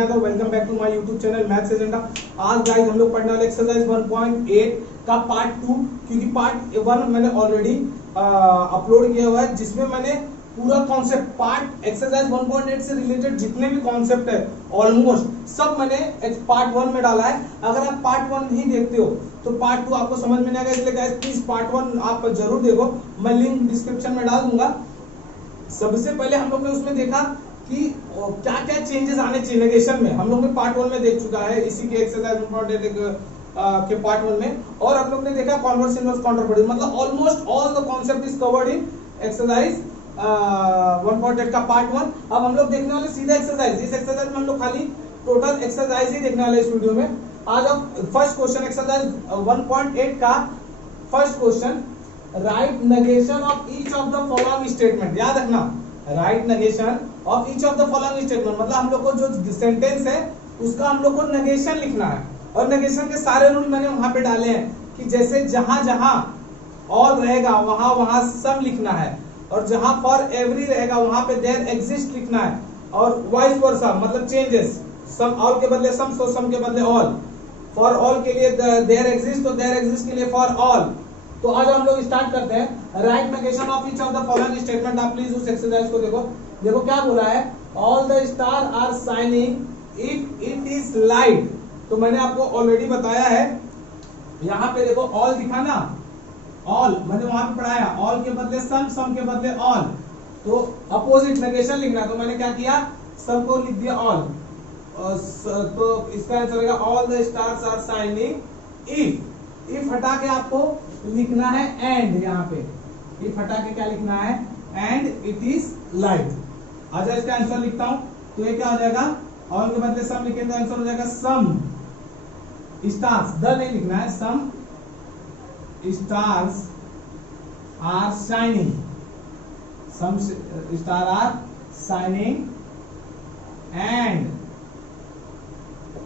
Yadav, welcome back to my YouTube channel maths agenda. आज guys हम लोग पढ़ने वाले एक्सरसाइज 1.8 का पार्ट 2, क्योंकि पार्ट 1 मैंने ऑलरेडी अपलोड किया हुआ है, जिसमें मैंने पूरा कॉन्सेप्ट पार्ट एक्सरसाइज 1.8 से रिलेटेड जितने भी कॉन्सेप्ट है ऑलमोस्ट सब मैंने पार्ट 1 में डाला है। अगर आप पार्ट 1 नहीं देखते हो तो पार्ट 2 आपको समझ में नहीं आएगा, इसलिए गाइस प्लीज पार्ट 1 आप जरूर देखो। मैं लिंक डिस्क्रिप्शन में डाल दूंगा। सबसे पहले हम लोग ने उसमें देखा कि क्या क्या चेंजेस आने चाहिए नेगेशन में। हम लोग ने पार्ट 1 में देख चुका है, इसी के एक्सरसाइज 1.8 के पार्ट 1 में। और हम लोग ने देखा कॉन्वर्स इनवर्स काउंटर प्रोडक्ट, मतलब almost all the concept is covered in exercise 1.8 का पार्ट 1। अब हम लोग देखने वाले सीधा एक्सरसाइज। इस एक्सरसाइज में हम लोग खाली टोटल एक्सरसाइज ही देखने वाले इस वीडियो में। आज अब फर्स्ट क्वेश्चन एक्सरसाइज 1.8 का first question, right negation of each of the following statement. याद रखना, right negation of each of the following statement, मतलब हम लोग को जो सेंटेंस है उसका हम लोग को नेगेशन लिखना है। और नेगेशन के सारे रूल मैंने वहां पे डाले हैं कि जैसे जहां जहां ऑल रहेगा वहां वहां सम लिखना है, और जहां फॉर एवरी रहेगा वहां पे देयर एग्जिस्ट लिखना है, और वाइस वर्सा मतलब चेंजेस, सम ऑल के बदले सम, सो सम के बदले ऑल, फॉर ऑल के लिए देयर एग्जिस्ट, तो देयर एग्जिस्ट के लिए फॉर ऑल। तो आज हम लोग स्टार्ट करते हैं। Write negation of each of the following statement. आप प्लीज उस एक्सरसाइज को देखो। देखो क्या बोला है, all the star are shining if it is light. तो मैंने आपको ऑलरेडी बताया है, यहाँ पे देखो ऑल दिखा ना, ऑल मैंने वहां पे पढ़ाया, ऑल के बदले सम, सम के बदले ऑल, तो अपोजिट नेगेशन लिखना है। तो मैंने क्या किया, सब को लिख दिया ऑल। तो इसका आंसर होगा all the stars are shining if. If हटा के आपको लिखना है एंड, यहाँ पे इफ हटा के क्या लिखना है, एंड इट इज लाइट। अच्छा इसका आंसर लिखता हूं, तो ये क्या हो जाएगा, ऑल के बदले सम लिखेंगे तो आंसर हो जाएगा सम स्टार्स, द नहीं लिखना है, some stars are shining, some star are shining and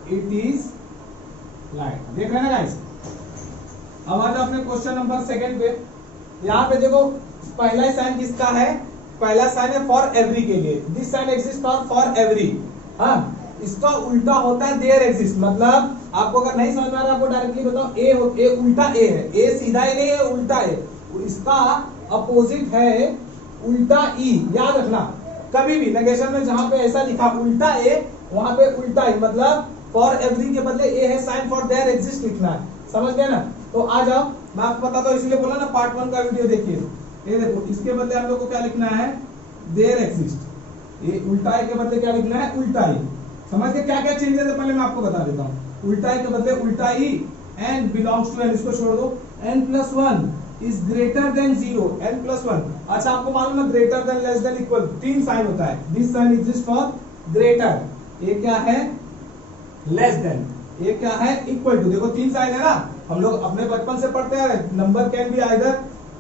it is light. देख रहे हैं ना गाइस। अब आ जाओ अपने क्वेश्चन नंबर 2 पे। यहाँ पे देखो पहला साइन किसका है, पहला साइन है फॉर एवरी के लिए, this sign exist for every. हाँ, इसका उल्टा होता है देयर एग्जिस्ट। मतलब आपको अगर नहीं समझ में आ रहा है, आपको डायरेक्टली बताओ, ए उल्टा ए है, ए सीधा ए नहीं है, उल्टा ए, इसका अपोजिट है उल्टा ई। याद रखना, कभी भी नेगेशन में जहां पे ऐसा लिखा उल्टा ए, वहां पे उल्टा ई, मतलब फॉर एवरी के बदले ए है, साइन फॉर देयर एग्जिस्ट लिखना है। समझ गए ना। तो आ जाओ, मैं आपको बताता हूँ, इसलिए बोला ना पार्ट 1 का वीडियो देखिए। ये देखो, इसके बदले हम लोग को क्या लिखना है, देयर एग्जिस्ट। ये उल्टा ए के बदले क्या लिखना है, उल्टा ई। समझ गए क्या क्या चेंजेस है, पहले मैं आपको बता देता हूँ। उल्टा ए के बदले उल्टा ई, एन बिलोंग्स टू एन, इसको छोड़ दो, n+1 is greater than 0, n+1। अच्छा आपको मालूम है greater than, less than, equal, 3 sign होता है। This sign exist for greater, ये क्या है लेस देन, ये क्या है इक्वल टू। देखो 3 साइन है ना, हम लोग अपने बचपन से पढ़ते आ रहे हैं, number can be either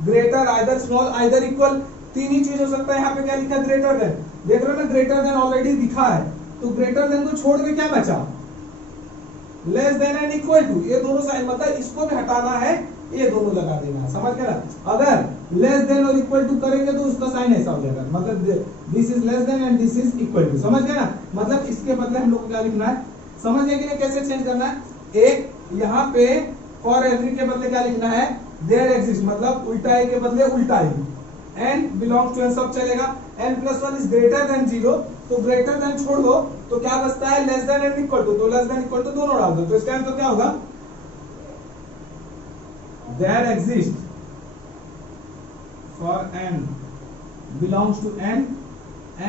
greater, either small, either equal. 3 ही चीज हो सकता है। यहाँ पे क्या लिखा, ग्रेटर देन। देख रहे हो ना, ग्रेटर देन ऑलरेडी दिखा है, तो ग्रेटर देन को छोड़ के क्या बचा, less than and equal to. ये दोनों साइन, मतलब इसको भी हटाना है, ये दोनों लगा देना है। समझ गए ना। अगर लेस देन और इक्वल टू करेंगे तो उसका साइन ऐसा हो जाएगा, मतलब this is less than and this is equal to. समझ गए ना। मतलब इसके बदले हम लोग को क्या लिखना है, समझ गए कि नहीं कैसे चेंज करना है। एक यहाँ पे फॉर एवरी के बदले क्या लिखना है, देयर एग्जिस्ट, मतलब उल्टा ए के बदले उल्टा ए, एन बिलोंग्स टू एन सब चलेगा, n+1 इज ग्रेटर देन 0, तो ग्रेटर देन छोड़ दो तो क्या बचता है, less than and equal to, तो लेस देन इक्वल टू दोनों डाल दो। तो इसका आंसर क्या होगा, there exist for n belongs to n,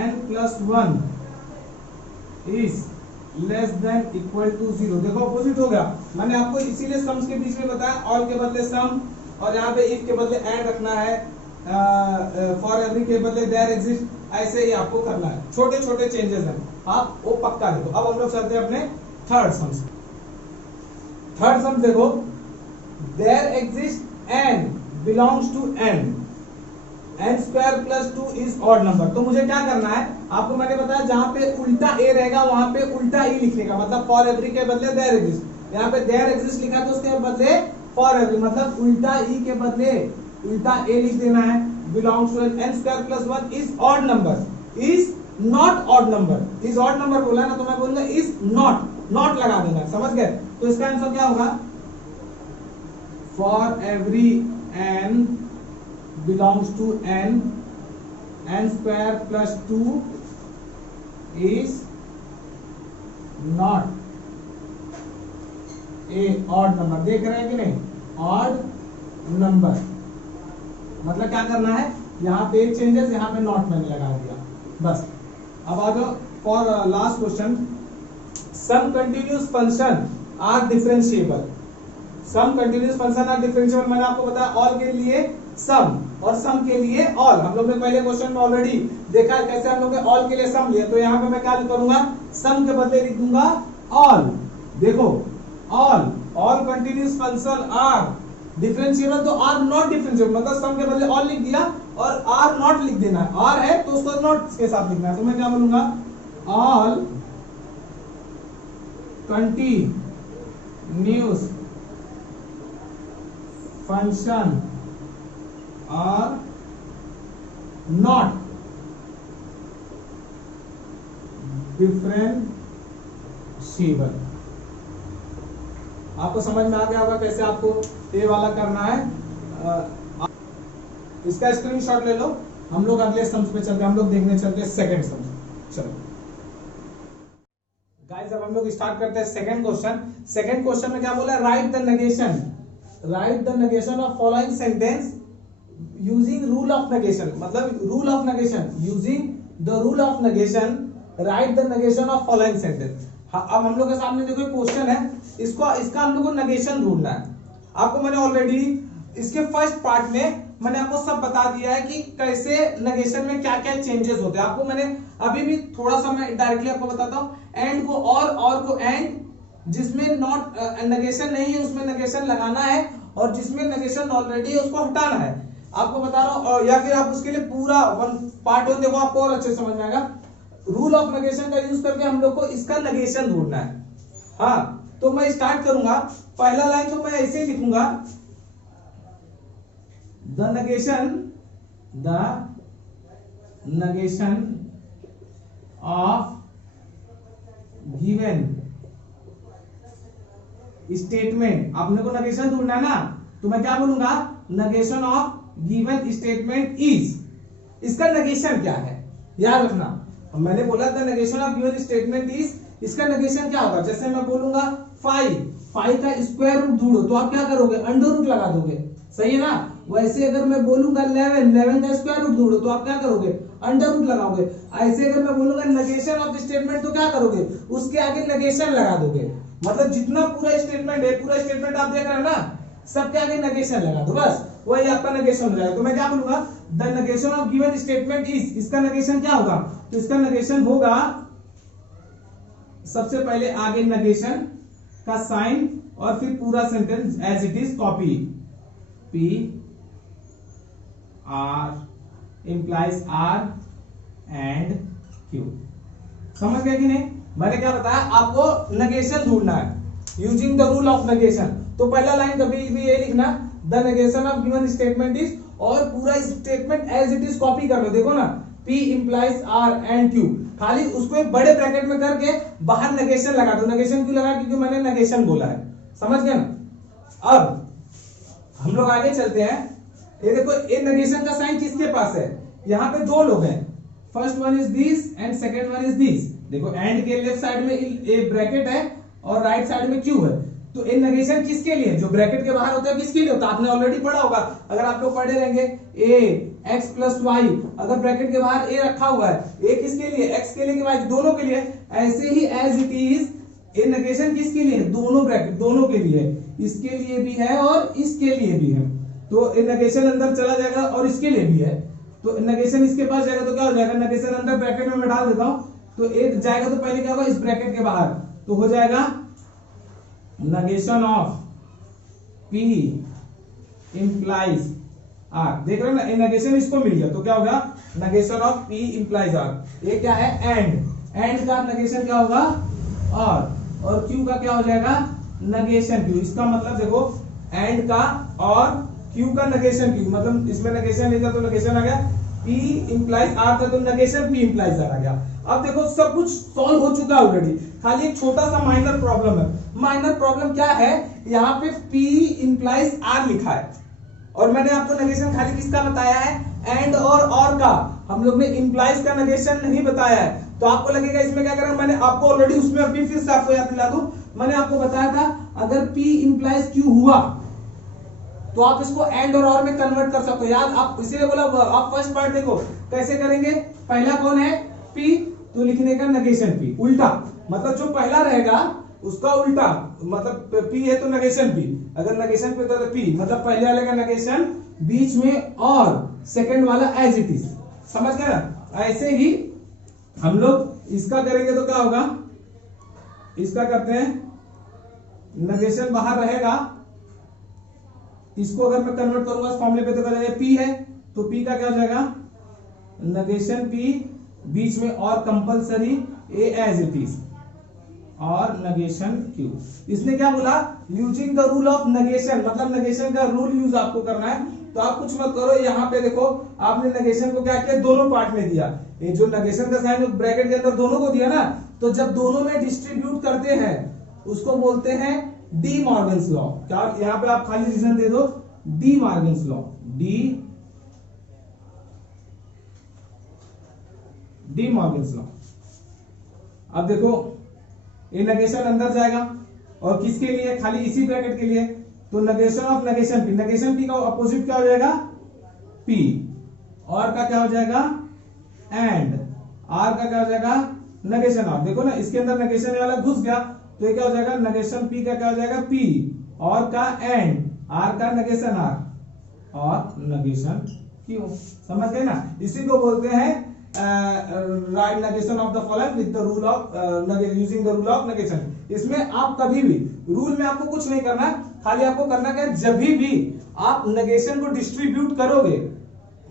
n+1 is less than equal to 0। देखो अपोजिट हो गया। मैंने आपको इसीलिए सम्स के बीच में बताया, ऑल के बदले सम, और यहाँ पे इफ के बदले एंड रखना है, फॉर एवरी के बदले देयर एग्जिस्ट। ऐसे ही आपको करना है, छोटे छोटे चेंजेस हैं, आप वो पक्का देखो। अब हम लोग चलते हैं अपने थर्ड सम्स। थर्ड सम्स देखो, there exist n belongs to n, n² + 2 is odd number. तो मुझे क्या करना है, आपको मैंने बताया जहां पे उल्टा ए रहेगा वहां पे उल्टा ई लिखने का, मतलब फॉर एवरी के बदले देयर एग्जिस्ट। यहाँ पे देयर एग्जिस्ट लिखा तो उसके बदले फॉर एवरी, मतलब उल्टा ई के बदले उल्टा ए लिख देना है। Belongs to n² + 1 is odd number, is not odd number, is odd number बोला ना तो मैं बोलूंगा इज नॉट, नॉट लगा देना, समझ गए। तो इसका आंसर क्या होगा, for every n belongs to n, n square plus 2 is not a odd number. देख रहे हैं कि नहीं, ऑड नंबर मतलब क्या करना है, यहाँ पे एक चेंजेस, यहाँ पे नॉट मैंने लगा दिया बस। अब आ जाओ for last question, some continuous function are differentiable, some continuous function are differentiable, मैंने आपको बताया ऑल के लिए सम और सम के लिए ऑल, हम लोग ने पहले क्वेश्चन में ऑलरेडी देखा है कैसे हम लोग ने ऑल के लिए सम लिया। तो यहाँ पे मैं क्या करूंगा, सम के बदले लिख दूंगा ऑल। देखो all, all continuous function are differentiable, तो आर नॉट डिफरेंशिएबल मतलब सम के बदले ऑल लिख दिया और आर नॉट लिख देना है, आर है तो उसको नॉट के साथ लिखना है। तो मैं क्या बोलूंगा, all continuous function are not differentiable. आपको समझ में आ गया होगा कैसे आपको ये वाला करना है। इसका स्क्रीनशॉट ले लो, हम लोग अगले सम्स पे चलते हैं, हम लोग देखने चलते हैं सेकंड सम्स। चलो गाइस अब हम लोग स्टार्ट करते हैं सेकंड क्वेश्चन। सेकंड क्वेश्चन में क्या बोला है, write the negation, write the negation of following sentence using rule of negation, मतलब rule of negation, using the rule of negation write the negation of following sentence. अब हम लोग के सामने देखो क्वेश्चन है, इसका हम लोग को नेगेशन ढूंढना है। आपको मैंने ऑलरेडी इसके फर्स्ट पार्ट में मैंने आपको सब बता दिया है कि कैसे नेगेशन में क्या क्या चेंजेस होते हैं। आपको मैंने अभी भी थोड़ा सा मैं डायरेक्टली आपको बताता हूँ, एंड को और को एंड, जिसमें नॉट नेगेशन नहीं है उसमें नेगेशन लगाना है और जिसमें नेगेशन ऑलरेडी है उसको हटाना है। आपको बता रहा हूँ, या फिर आप उसके लिए पूरा पार्ट 1 देखो, आपको और अच्छे समझ में आएगा। रूल ऑफ नेगेशन का यूज करके हम लोग को इसका नेगेशन ढूंढना है। हाँ तो मैं स्टार्ट करूंगा, पहला लाइन तो मैं ऐसे ही लिखूंगा, the negation of given statement. आपने को नेगेशन ढूंढना है ना, तो मैं क्या बोलूंगा, negation of given statement is, इसका नेगेशन क्या है याद रखना। मैंने बोला था negation of given statement is, इसका नेगेशन क्या होगा, जैसे मैं बोलूंगा 5 का स्क्वायर रूट ढूंढो तो आप क्या करोगे, अंडर रूट लगा दोगे, सही है ना। वैसे अगर मैं बोलूंगा 11 का स्क्वायर रूट ढूंढो तो आप क्या करोगे, अंडर रूट लगाओगे। ऐसे अगर मैं बोलूंगा नेगेशन ऑफ स्टेटमेंट तो क्या करोगे, उसके आगे नेगेशन लगा दोगे। मतलब जितना पूरा स्टेटमेंट है, पूरा स्टेटमेंट आप देख रहे हैं ना, सबके आगे नेगेशन लगा दो, बस वही आपका नेगेशन हो जाएगा। तो मैं क्या बोलूंगा, the negation of given statement is, इसका नेगेशन क्या होगा, तो इसका नेगेशन होगा सबसे पहले आगे नेगेशन का साइन और फिर पूरा sentence as it is copy, P R implies R and Q। समझ गए कि नहीं। मैंने क्या बताया आपको, नेगेशन ढूंढना है using the rule of negation. तो पहला लाइन कभी भी ये लिखना, the negation of given statement is, और पूरा statement as it is copy कर लो। देखो ना, P implies R and Q, खाली उसको एक बड़े ब्रैकेट में करके बाहर नेगेशन लगा दो। नेगेशन क्यों लगा, क्योंकि मैंने नेगेशन बोला है, समझ गए ना। अब हम लोग आगे चलते हैं। ये देखो, ये नेगेशन का साइन किसके पास है, यहाँ पे दो लोग हैं, first one is this and second one is this. देखो एंड के लेफ्ट साइड में ए ब्रैकेट है और राइट साइड में क्यू है। तो ये नेगेशन किसके लिए, जो ब्रैकेट के बाहर होता है किसके लिए होता है, आपने ऑलरेडी पढ़ा होगा। अगर आप लोग पढ़े रहेंगे, ए एक्स प्लस वाई, अगर ब्रैकेट के बाहर ए रखा हुआ है, ए किसके लिए, एक्स के लिए कि वाई, दोनों के लिए। ऐसे ही एज इट इज, ये नेगेशन किसके लिए, दोनों ब्रैकेट, दोनों के लिए, इसके लिए भी है और इसके लिए भी है। तो नेगेशन अंदर चला जाएगा और इसके लिए भी है, तो नेगेशन इसके पास जाएगा तो क्या हो जाएगा, नेगेशन अंदर ब्रैकेट में मैं डाल देता हूं, तो एक जाएगा तो पहले क्या होगा, इस ब्रैकेट के बाहर, तो हो जाएगा negation of P implies R। देख रहे हो ना, नेगेशन इसको मिल गया तो क्या होगा, negation of P implies R। ये क्या है, एंड का नेगेशन क्या होगा, और Q का क्या हो जाएगा, नेगेशन Q। इसका मतलब देखो, एंड का और Q का नेगेशन Q, मतलब इसमें नेगेशन नहीं था तो नेगेशन आ गया, P इंप्लाइज आर था तो नेगेशन P इंप्लाइज आर आ गया। अब देखो सब कुछ सॉल्व हो चुका है ऑलरेडी, खाली एक छोटा सा माइनर प्रॉब्लम है। माइनर प्रॉब्लम क्या है, यहाँ पे P इंप्लाइज आर लिखा है और मैंने आपको नेगेशन खाली किसका बताया है, एंड और का। हम लोग ने इंप्लाइज का नेगेशन नहीं बताया है। तो आपको लगेगा इसमें क्या करेंगे, मैंने आपको ऑलरेडी उसमें अभी फिर से आपको याद दिला दूं, मैंने आपको बताया था अगर P इंप्लाइज Q हुआ तो आप इसको एंड और में कन्वर्ट कर सकते हो। याद आप इसीलिए बोला, आप फर्स्ट पार्ट देखो कैसे करेंगे। पहला कौन है, P, तो लिखने का नेगेशन P उल्टा, मतलब जो पहला रहेगा उसका उल्टा, मतलब P है तो नेगेशन P, अगर नेगेशन पे तो P, मतलब पहले वाले का नेगेशन, बीच में और सेकंड वाला एज इट इज। समझ गए ना। ऐसे ही हम लोग इसका करेंगे तो क्या होगा, इसका करते हैं, नेगेशन बाहर रहेगा, इसको अगर मैं कन्वर्ट करूंगा इस फॉर्मूले पे तो क्या जाएगा, P है तो P का क्या हो जाएगा, नेगेशन P, बीच में और compulsory A as it is और नेगेशन Q। इसने क्या बोला, using the rule of negation, मतलब नेगेशन का रूल यूज आपको करना है। तो आप कुछ मत करो, यहाँ पे देखो आपने नेगेशन को क्या किया, दोनों पार्ट में दिया। ये जो नेगेशन का साइन ब्रैकेट के अंदर दोनों को दिया ना, तो जब दोनों में डिस्ट्रीब्यूट करते हैं उसको बोलते हैं डी मॉर्गन्स लॉ। क्या यहाँ पे आप खाली रीजन दे दो, D Morgan's law, D Morgan's law. अब देखो ये नेगेशन अंदर जाएगा और किसके लिए, खाली इसी ब्रैकेट के लिए, तो negation of negation P, negation P का अपोजिट क्या हो जाएगा, P, और का क्या हो जाएगा, एंड R का क्या हो जाएगा, नेगेशन R। देखो ना इसके अंदर नेगेशन वाला घुस गया तो ये क्या हो जाएगा, नेगेशन P का क्या हो जाएगा, P, और का एंड, R का नेगेशन R और नेगेशन Q। समझ गए ना। इसी को बोलते हैं write negation of the following with the rule of using the rule of negation. इसमें आप कभी भी रूल में आपको कुछ नहीं करना, खाली आपको करना क्या है, जब भी आप नेगेशन को डिस्ट्रीब्यूट करोगे,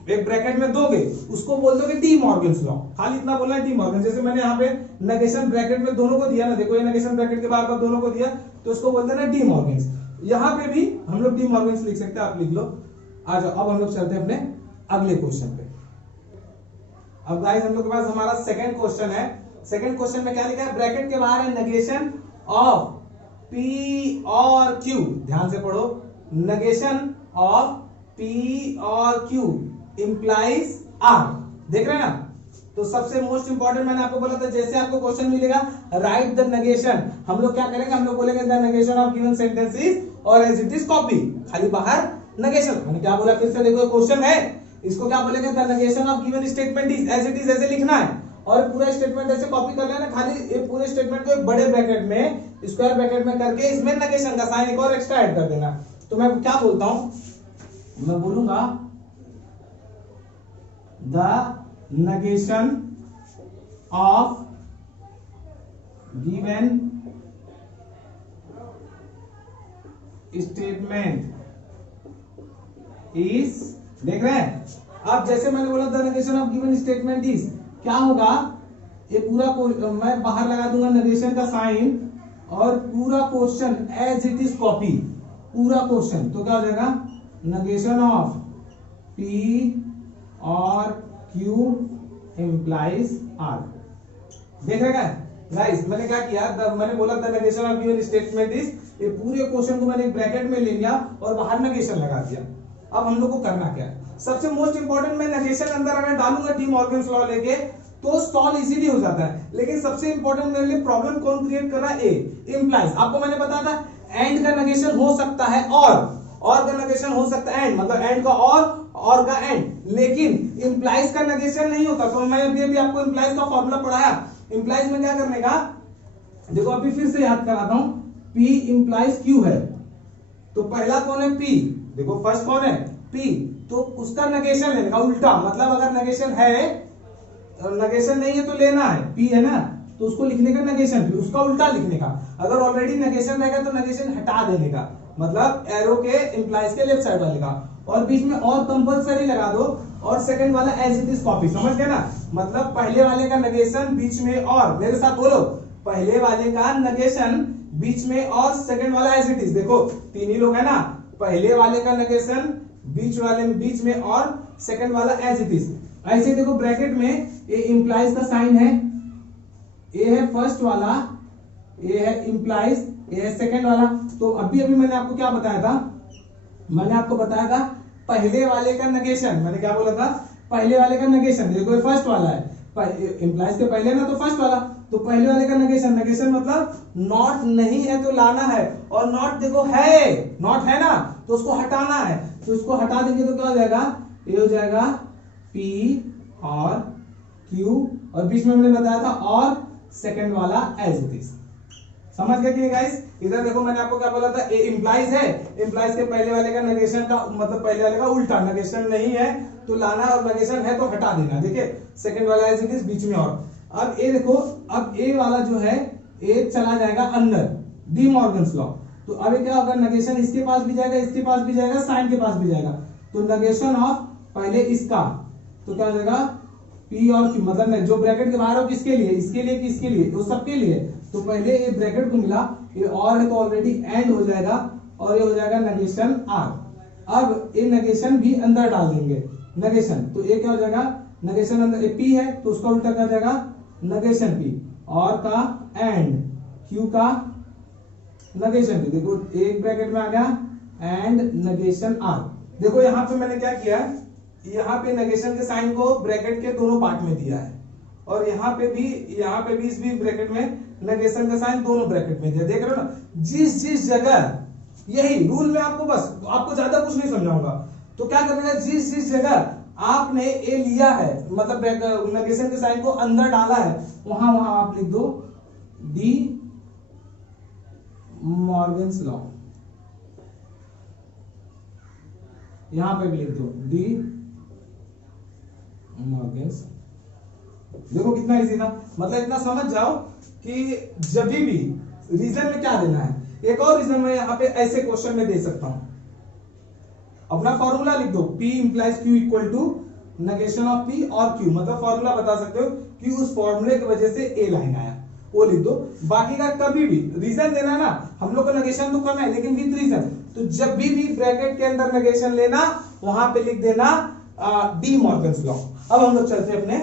एक ब्रैकेट में दोगे, उसको बोल दोगे डी मॉर्गन्स लॉ। खाली इतना बोलना है डी मॉर्गन। जैसे मैंने यहाँ पे नेगेशन ब्रैकेट में दोनों को दिया ना, देखो ये नेगेशन ब्रैकेट के बाहर दोनों को दिया तो उसको बोलते हैं ना डी मॉर्गन्स। यहाँ पे भी हम लोग डी मॉर्गन्स लिख सकते हैं, आप लिख लो। आ जाओ अब हम लोग चलते हैं अपने अगले क्वेश्चन पे। अब गाइस हम लोग के पास हमारा सेकंड क्वेश्चन है। सेकंड क्वेश्चन में क्या लिखा है, ब्रैकेट के बाहर है नेगेशन ऑफ P और Q। ध्यान से पढ़ो, नेगेशन ऑफ P और Q इंप्लाइज R। देख रहे हैं ना। तो सबसे मोस्ट इंपॉर्टेंट मैंने आपको बोला था, जैसे आपको क्वेश्चन मिलेगा राइट द नेगेशन, हम लोग क्या करेंगे, हम लोग बोलेंगे the negation of given sentence is और एज इट इज कॉपी, खाली बाहर नेगेशन। मैंने क्या बोला फिर से देखो, क्वेश्चन है, इसको क्या बोलेंगे, the negation of given statement is as it is, ऐसे लिखना है और पूरा स्टेटमेंट ऐसे कॉपी कर लेना। खाली ये पूरे स्टेटमेंट को एक बड़े ब्रैकेट में, स्क्वायर ब्रैकेट में करके इसमें नेगेशन का साइन एक और एक्स्ट्रा ऐड कर देना। तो मैं क्या बोलता हूं, मैं बोलूंगा the negation of given statement is, देख रहे हैं। अब जैसे मैंने बोला the negation of given statement is, क्या होगा, ये पूरा मैं बाहर लगा दूंगा नेगेशन का साइन और पूरा question as it is copy, पूरा क्वेश्चन। तो क्या हो जाएगा, नेगेशन ऑफ P और Q इंप्लाइज R। देख रहे हैं गाइस, मैंने क्या किया, मैंने बोला था negation of given statement is, ये पूरे क्वेश्चन को मैंने एक ब्रैकेट में ले लिया और बाहर नेगेशन लगा दिया। अब हम लोग को करना क्या है, सबसे मोस्ट इंपॉर्टेंट, मैं नेगेशन अंदर अगर डालूंगा डी मॉर्गन्स लॉ लेके तो सॉल्व इजीली हो जाता है। लेकिन सबसे इंपॉर्टेंट मेरे लिए प्रॉब्लम कौन क्रिएट कर रहा है, ए इंप्लाइज। आपको मैंने बताया था एंड का नेगेशन हो सकता है और का नेगेशन हो सकता है एंड, मतलब एंड का और का एंड, लेकिन इंप्लाइज का नेगेशन नहीं होता। तो मैं अभी आपको इंप्लाइज का फॉर्मूला पढ़ाया। इंप्लाइज में क्या करने का, देखो अभी फिर से याद कराता हूं, P इंप्लाइज Q है तो पहला कौन है, P। देखो फर्स्ट कौन है, P, तो उसका नेगेशन लेने का उल्टा, मतलब अगर नेगेशन है, नेगेशन नहीं है तो लेना है, P है ना, तो उसको लिखने का नेगेशन, फिर उसका उल्टा लिखने का। अगर ऑलरेडी नेगेशन रहेगा तो नेगेशन हटा देने का, मतलब एरो के इंप्लाइज के लेफ्ट साइड वाले का, और बीच में और कंपलसरी लगा दो और सेकंड वाला एज इट इज कॉपी। समझ गए ना, मतलब पहले वाले का नेगेशन बीच में और, मेरे साथ बोलो, पहले वाले का नेगेशन बीच में और सेकंड वाला एज इट इज। देखो तीन ही लोग है ना, पहले वाले का नेगेशन बीच में और सेकंड वाला एज इट इज। ऐसे देखो ब्रैकेट में ए इंप्लाइज का साइन है, ए है फर्स्ट वाला, ए है इंप्लाइज, ए है सेकंड वाला। तो अभी मैंने आपको क्या बताया था, मैंने आपको बताया था पहले वाले का नेगेशन। मैंने क्या बोला था, पहले वाले का नेगेशन। देखो ये फर्स्ट वाला है, इंप्लाइज के पहले ना, तो फर्स्ट वाला, तो पहले वाले का नेगेशन। नेगेशन मतलब नॉट नहीं है तो लाना है, और नॉट देखो है, नॉट है ना तो उसको हटाना है। तो उसको हटा देंगे तो क्या हो जाएगा, ये हो जाएगा P और Q, और बीच में मैंने बताया था और सेकंड वाला एज इट इज। समझ गए कि गाइस? इधर देखो मैंने आपको क्या बोला था, ए इंप्लाइज है, इंप्लाइज के पहले वाले का नेगेशन का मतलब पहले वाले का उल्टा, नेगेशन नहीं है तो लाना, और नेगेशन है तो हटा देना। देखिए सेकंड वाला एज इट इज, बीच में और। अब ए देखो, अब ए वाला जो है, ए चला जाएगा अंदर, डी मॉर्गन्स लॉ। तो अब क्या होगा, नेगेशन इसके पास भी जाएगा, इसके पास भी जाएगा, साइन के पास भी जाएगा। तो नेगेशन ऑफ पहले इसका, तो क्या हो जाएगा P और Q, मतलब जो ब्रैकेट के बाहर हो किसके लिए, इसके लिए कि इसके लिए, तो सबके लिए। तो पहले ये ब्रैकेट को मिला, ये और है तो ऑलरेडी एंड हो जाएगा, और ये हो जाएगा नेगेशन R। अब ये नेगेशन भी अंदर डाल देंगे, नेगेशन, तो ये क्या हो जाएगा, नेगेशन अंदर P है तो उसका उल्टा क्या जाएगा, नेगेशन P, और का एंड, Q का नेगेशन P। देखो एक ब्रैकेट में आ गया एंड नेगेशन R। देखो यहाँ पे मैंने क्या किया, यहाँ पे नेगेशन के साइन को ब्रैकेट के दोनों पार्ट में दिया है, और यहाँ पे भी इस भी ब्रैकेट में नेगेशन का साइन दोनों ब्रैकेट में दिया। देख रहे हो ना, जिस जगह, यही रूल में आपको बस, आपको ज्यादा कुछ नहीं समझाऊंगा। तो क्या करना है, जिस जगह आपने ए लिया है, मतलब नेगेशन के साइन को अंदर डाला है, वहां आप लिख दो डी मॉर्गन्स लॉ। यहां पे भी लिख दो डी मॉर्गन्स। देखो कितना इजी था, मतलब इतना समझ जाओ कि जब भी रीजन में क्या देना है। एक और रीजन में यहाँ पे ऐसे क्वेश्चन में दे सकता हूं, अपना फॉर्मूला लिख दो, P implies Q equal to negation of P और Q, मतलब फॉर्मूला बता सकते हो कि उस फॉर्मूले की वजह से ए लाइन आया, वो लिख दो। बाकी का कभी भी रीजन देना ना, हम लोग को नेगेशन तो कम है लेकिन विद रीजन, तो जब भी ब्रैकेट के अंदर नेगेशन लेना, वहां पे लिख देना डी मॉर्गन्स लॉ। अब हम लोग चलते हैं अपने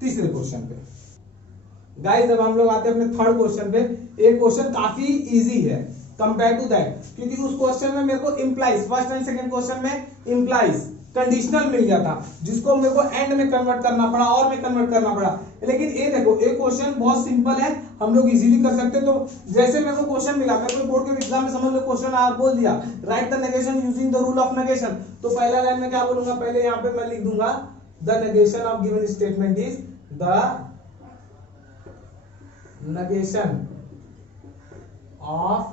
तीसरे क्वेश्चन पे। गाइस अब हम लोग आते हैं अपने थर्ड क्वेश्चन पे। एक क्वेश्चन काफी इजी है कंपेयर टू दैट, क्योंकि उस क्वेश्चन में मेरे को implies, first and second question में इंप्लाइज कंडीशनल मिल गया था, जिसको मेरे को एंड में कन्वर्ट करना पड़ा और में कन्वर्ट करना पड़ा। लेकिन ये देखो, एक क्वेश्चन बहुत सिंपल है, हम लोग इजीली कर सकते। तो जैसे मेरे को क्वेश्चन मिला, मेरे को बोर्ड के एग्जाम में समझ लो क्वेश्चन आप बोल दिया, right the negation using the rule of negation. तो पहला लाइन में क्या बोलूंगा, पहले यहाँ पे मैं लिख दूंगा the negation of given statement is the negation of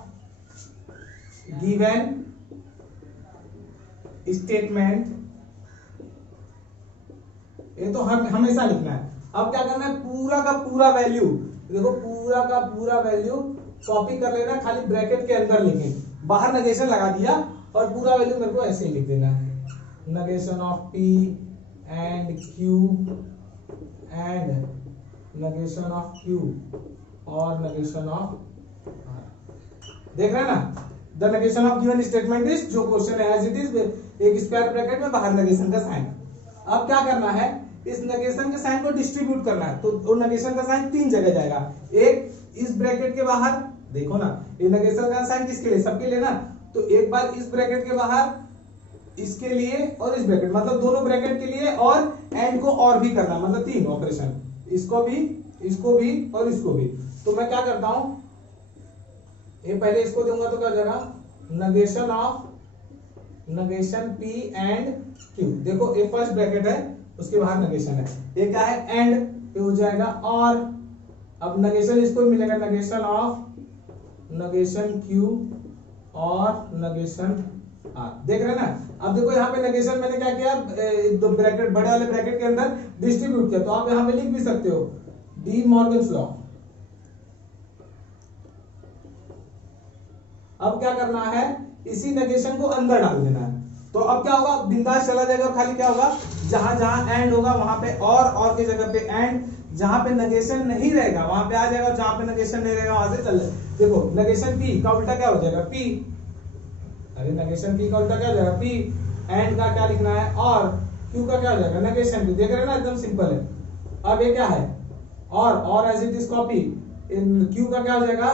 given statement। ये तो हम हमेशा लिखना है। अब क्या करना है, पूरा का पूरा वैल्यू, देखो पूरा का पूरा वैल्यू कॉपी कर लेना, खाली ब्रैकेट के अंदर लिखे, बाहर नेगेशन लगा दिया और पूरा वैल्यू मेरे को ऐसे ही लिख देना है, negation of P and Q and negation of Q और नेगेशन ऑफ R। देख रहे हैं ना, the negation of given statement is, जो क्वेश्चन है एज इट इज, एक स्क्वायर ब्रैकेट में बाहर नेगेशन का साइन। अब क्या करना है, इस नेगेशन के साइन को डिस्ट्रीब्यूट करना है। तो वो नेगेशन का साइन तीन जगह जाएगा, एक इस ब्रैकेट के बाहर, देखो ना ये नेगेशन का साइन किसके लिए, सबके लिए ना। तो एक बार इस ब्रैकेट के बाहर, इसके लिए और इस ब्रैकेट, मतलब दोनों ब्रैकेट के लिए, और एंड को और भी करना, मतलब तीन ऑपरेशन, इसको भी, इसको भी और इसको भी। तो मैं क्या करता हूं, ये पहले इसको दूंगा तो क्या हो जाएगा, negation of negation P and Q। देखो ये फर्स्ट ब्रैकेट है, उसके बाहर नेगेशन है, ये क्या है एंड, ये हो जाएगा और। अब नेगेशन इसको मिलेगा, नेगेशन ऑफ नेगेशन Q और नेगेशन R। देख रहे हैं ना। अब देखो यहाँ पे नेगेशन मैंने क्या किया, दो ब्रैकेट, बड़े वाले ब्रैकेट के अंदर डिस्ट्रीब्यूट किया। तो आप यहाँ पे लिख भी सकते हो डी मॉर्गन्स लॉ। अब क्या करना है, इसी नेगेशन को अंदर डाल देना है। तो अब क्या होगा, बिंदास चला जाएगा, खाली क्या होगा, जहां जहां एंड होगा वहां पे और की जगह पे एंड, जहां पे नेगेशन नहीं रहेगा वहां पे आ जाएगा, जहां पे नेगेशन नहीं रहेगा वहां से चल जाएगा। देखो नेगेशन P का उल्टा क्या हो जाएगा, P, अरे नेगेशन P का उल्टा क्या हो जाएगा, P। एंड का क्या लिखना है, और क्यू का क्या हो जाएगा, नेगेशन क्यू। देख रहे हैं ना, एकदम सिंपल है। अब ये क्या है, और एज इट इज कॉपी, इन क्यू का क्या हो जाएगा,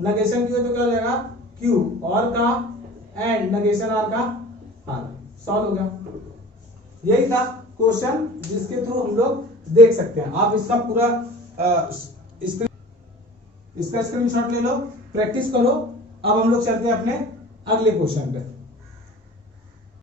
नेगेशन क्यू है तो क्या हो जाएगा, क्यू और का एंड नेगेशन आर का आर। सॉल्व हो गया। यही था क्वेश्चन जिसके थ्रू हम लोग देख सकते हैं। आप इसका पूरा इसका स्क्रीनशॉट ले लो, प्रैक्टिस करो। अब हम लोग चलते हैं अपने अगले क्वेश्चन पे।